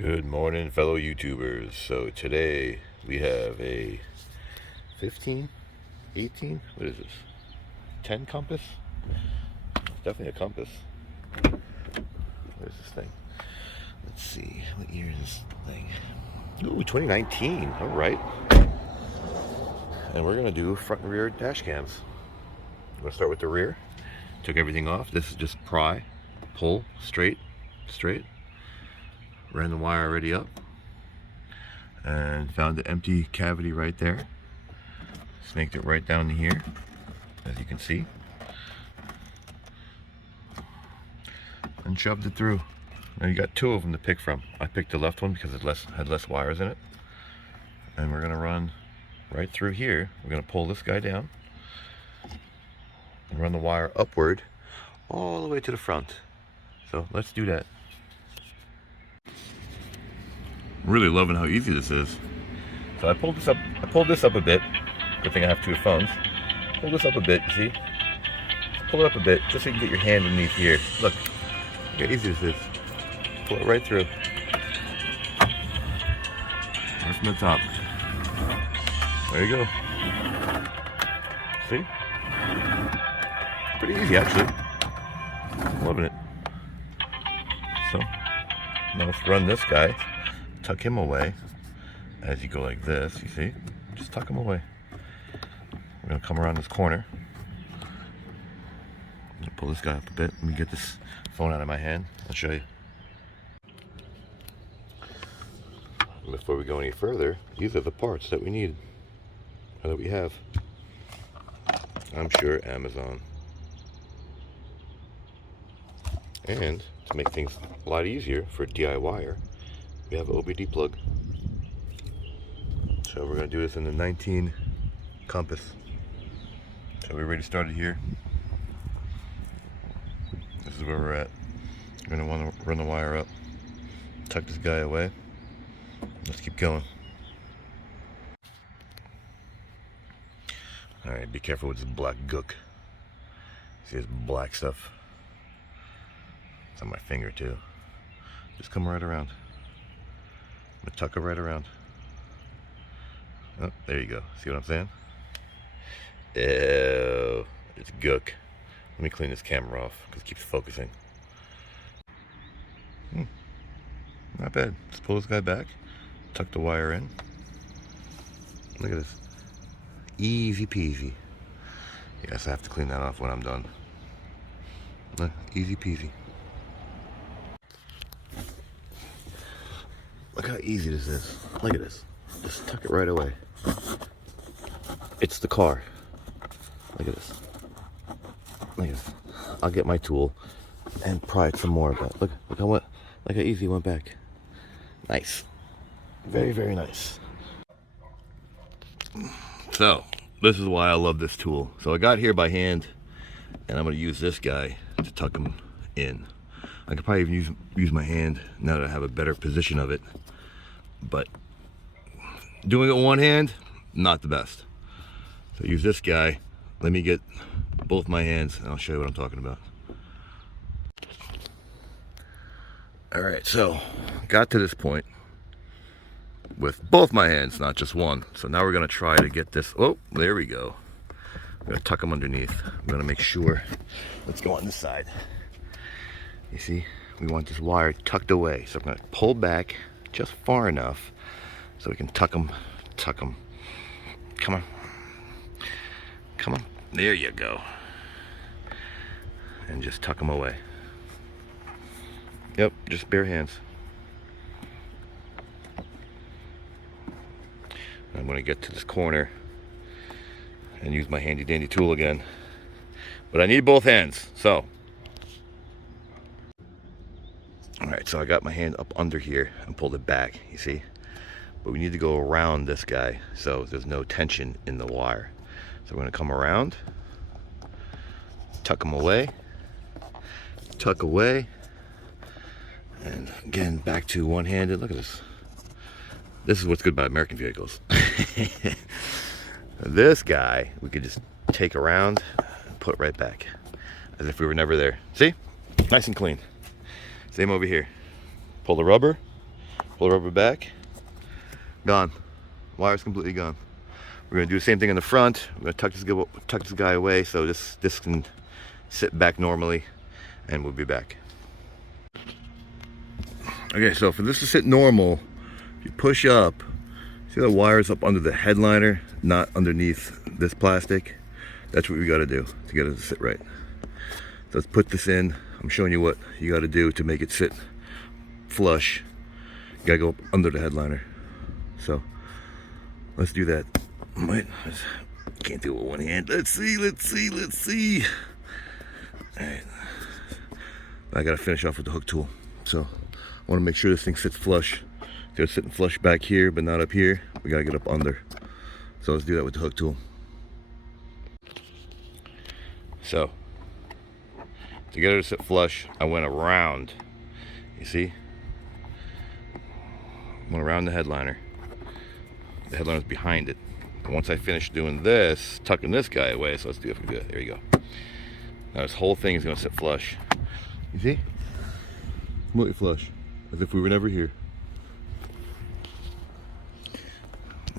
Good morning, fellow YouTubers. So today we have a 15, 18, what is this? 10 compass? Definitely a compass. What is this thing? Let's see, what year is this thing? Ooh, 2019, all right. And we're gonna do front and rear dash cams. I'm gonna start with the rear. Took everything off. This is just pry, pull, straight. Ran the wire already up and found the empty cavity right there. Snaked it right down to here, as you can see, and shoved it through. Now you got two of them to pick from. I picked the left one because it had less wires in it, and we're gonna run right through here. We're gonna pull this guy down and run the wire upward all the way to the front. So let's do that. Really loving how easy this is. So I pulled this up a bit. Good thing I have two phones. Pull this up a bit, you see? Pull it up a bit just so you can get your hand underneath here. Look how easy this is. Pull it right through. Right from the top. There you go. See? Pretty easy actually. Loving it. So now let's run this guy. Tuck him away as you go like this, you see? Just tuck him away. We're gonna come around this corner. Pull this guy up a bit. Let me get this phone out of my hand. I'll show you. Before we go any further, these are the parts that we need, or that we have. I'm sure Amazon. And to make things a lot easier for DIYer, we have an OBD plug. So we're going to do this in the 19 compass. So we're ready to start it here. This is where we're at. We're going to want to run the wire up. Tuck this guy away. Let's keep going. Alright, be careful with this black gook. See this black stuff? It's on my finger too. Just come right around. I'm gonna tuck it right around. Oh, there you go. See what I'm saying? Ew, it's gook. Let me clean this camera off because it keeps focusing. Not bad. Just pull this guy back, tuck the wire in. Look at this. Easy peasy. Yes, I have to clean that off when I'm done. Easy peasy. Look how easy this is. Look at this. Just tuck it right away. It's the car. Look at this. Look at this. I'll get my tool and pry it some more. But look how easy it went back. Nice. Very, very nice. So this is why I love this tool. So I got here by hand, and I'm going to use this guy to tuck him in. I could probably even use my hand now that I have a better position of it. But doing it with one hand, not the best. So use this guy. Let me get both my hands and I'll show you what I'm talking about. Alright, so got to this point with both my hands, not just one. So now we're going to try to get this. Oh, there we go. I'm going to tuck them underneath. I'm going to make sure. Let's go on this side. You see, we want this wire tucked away. So I'm going to pull back just far enough so we can tuck them. Come on. Come on. There you go. And just tuck them away. Yep, just bare hands. I'm going to get to this corner and use my handy dandy tool again. But I need both hands, so. Alright, so I got my hand up under here and pulled it back, you see? But we need to go around this guy so there's no tension in the wire. So we're going to come around, tuck him away, tuck away, and again, back to one-handed. Look at this. This is what's good about American vehicles. This guy, we could just take around and put right back as if we were never there. See? Nice and clean. Same over here. Pull the rubber, pull the rubber back, gone. Wire's completely gone. We're gonna do the same thing in the front. We're gonna tuck this guy away so this can sit back normally, and we'll be back. Okay, so for this to sit normal, if you push up, see the wires up under the headliner, not underneath this plastic? That's what we gotta do to get it to sit right. So let's put this in. I'm showing you what you gotta do to make it sit flush. You gotta go up under the headliner. So let's do that. Wait, can't do it with one hand. Let's see. All right. I gotta finish off with the hook tool. So I wanna make sure this thing sits flush. It's gotta sit flush back here, but not up here. We gotta get up under. So let's do that with the hook tool. So to get it to sit flush, I went around. You see? Went around the headliner. The headliner's behind it. And once I finish doing this, tucking this guy away, so let's do it if we do it. There you go. Now this whole thing is gonna sit flush. You see? Completely flush. As if we were never here.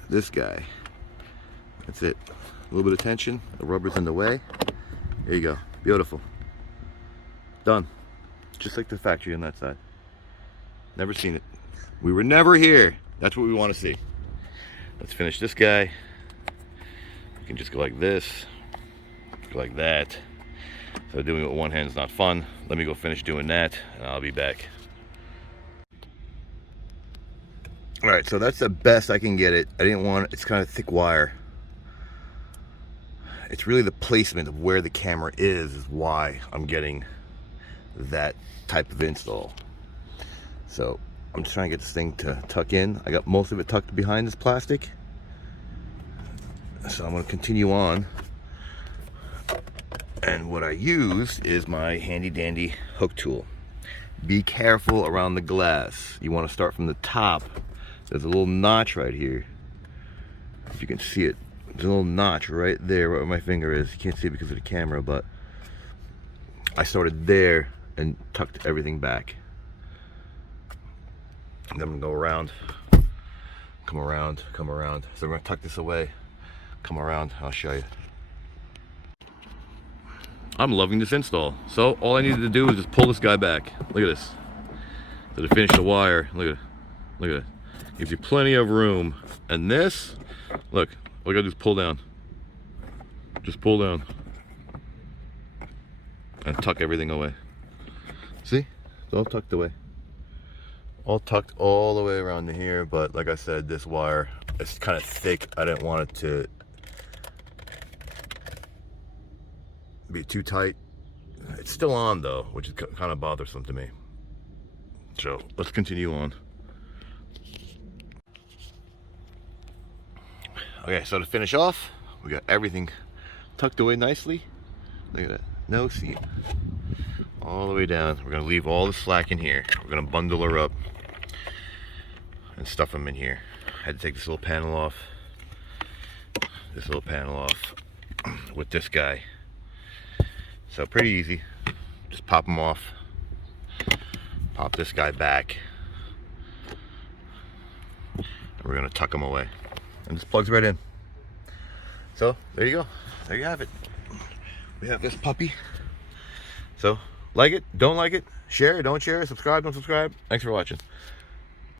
This guy. That's it. A little bit of tension. The rubber's in the way. There you go. Beautiful. Done. Just like the factory on that side. Never seen it. We were never here. That's what we want to see. Let's finish this guy. You can just go like this, go like that. So doing it with one hand is not fun. Let me go finish doing that, and I'll be back. All right, so that's the best I can get it. I didn't want, it's kind of thick wire. It's really the placement of where the camera is why I'm getting that type of install. So I'm just trying to get this thing to tuck in. I got most of it tucked behind this plastic. So I'm going to continue on. And what I use is my handy dandy hook tool. Be careful around the glass. You want to start from the top. There's a little notch right here. If you can see it. There's a little notch right there where my finger is. You can't see it because of the camera, but I started there and tucked everything back. And then I'm gonna go around, come around. So we're gonna tuck this away, come around, I'll show you. I'm loving this install. So all I needed to do is just pull this guy back. Look at this. So to finish the wire, look at it. Gives you plenty of room. And this, look, all I gotta do is pull down. Just pull down. And tuck everything away. See? It's all tucked away. All tucked all the way around to here, but like I said, this wire is kind of thick. I didn't want it to be too tight. It's still on though, which is kind of bothersome to me. So let's continue on. Okay, so to finish off, we got everything tucked away nicely. Look at that, no seam. All the way down. We're gonna leave all the slack in here. We're gonna bundle her up and stuff them in here. I had to take this little panel off with this guy. So pretty easy. Just pop them off. Pop this guy back. And we're gonna tuck them away. And this plugs right in. So there you go. There you have it. We have this puppy. So like it, don't like it, share, don't share, subscribe, don't subscribe. Thanks for watching.